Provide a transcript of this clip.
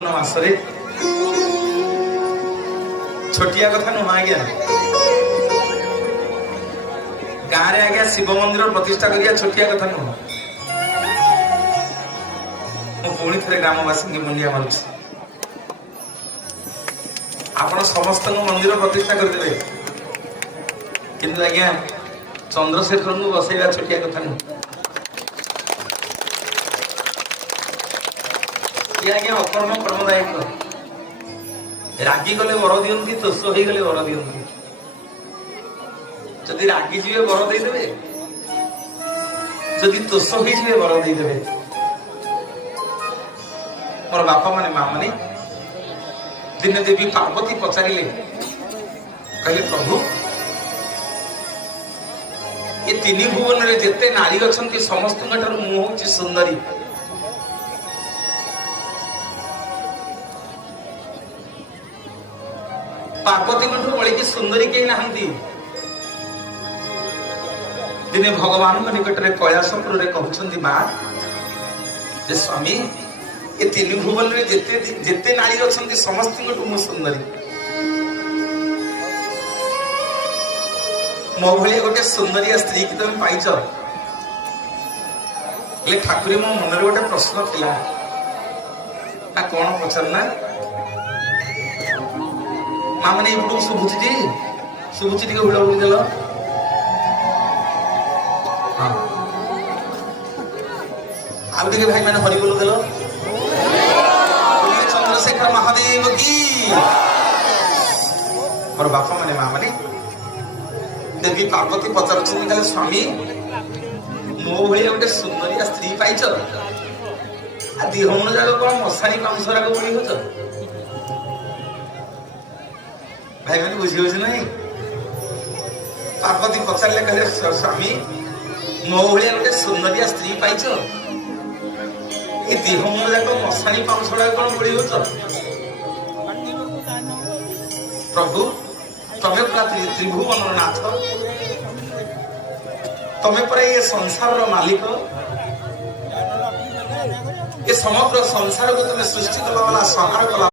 मासरे छोटिया कथा नुह आज्ञा गाँव रे आज्ञा शिव मंदिर प्रतिष्ठा करिया छोटिया कथा नुह पुणी थे ग्रामवासी की मुंडिया मारुछि आपण समस्त मंदिर प्रतिष्ठा करदे किंतु आज्ञा चंद्रशेखर को बसैवा छोटिया कथा नुह आज्ञा अकर्म कर्मदायक रागी गले वर दियंती तोष हो गले वर दियंती जदि रागी जीवे वर देदेवे जदि तोष हो वर देदेवे मोर बापा माने माँ माने दिने देवी पार्वती पचारे कहले प्रभु ये तीन भुवन रे जेते नारी अछंती समस्त मुझे हूँ सुंदरी पार्वती बड़ी सुंदरी कहीं नहांती दिने भगवान निकट में कैलासपुर कहते माँ जे स्वामी ये तीन भुवन में जेते नारी अच्छा समस्त मु सुंदरी मो भाई गोटे सुंदरिया स्त्री की तुम पाइच ठाकुरी मो मन गोटे प्रश्न थिला ना कौन पचारना माँ मैंने ये शुभुची शुभुची टे हुड़ा हुड़ी देल आगे भाई मैंने हरि बोल देल चंद्रशेखर महादेव की मोर बापा माने माँ माने देवी पार्वती पचार स्वामी मो भाई गोटे सुंदरिया स्त्री पाइच दिहमन जाक कौन मशाणी पांचरा को बड़ी हो भाई मैंने बुझी बुझी नहीं पार्वती पचारे कहले स्वामी मो भाई गोटे सुंदरिया स्त्री पाइच ये दिहमन जाक मशाणी पांचड़ा कौन बड़ी हो प्रभु तमें पूरा त्रिभुवन नाथ तमें पूरा ये संसार मालिक ये समग्र संसार को तुम्हें सृष्टि कला वाला संहार कला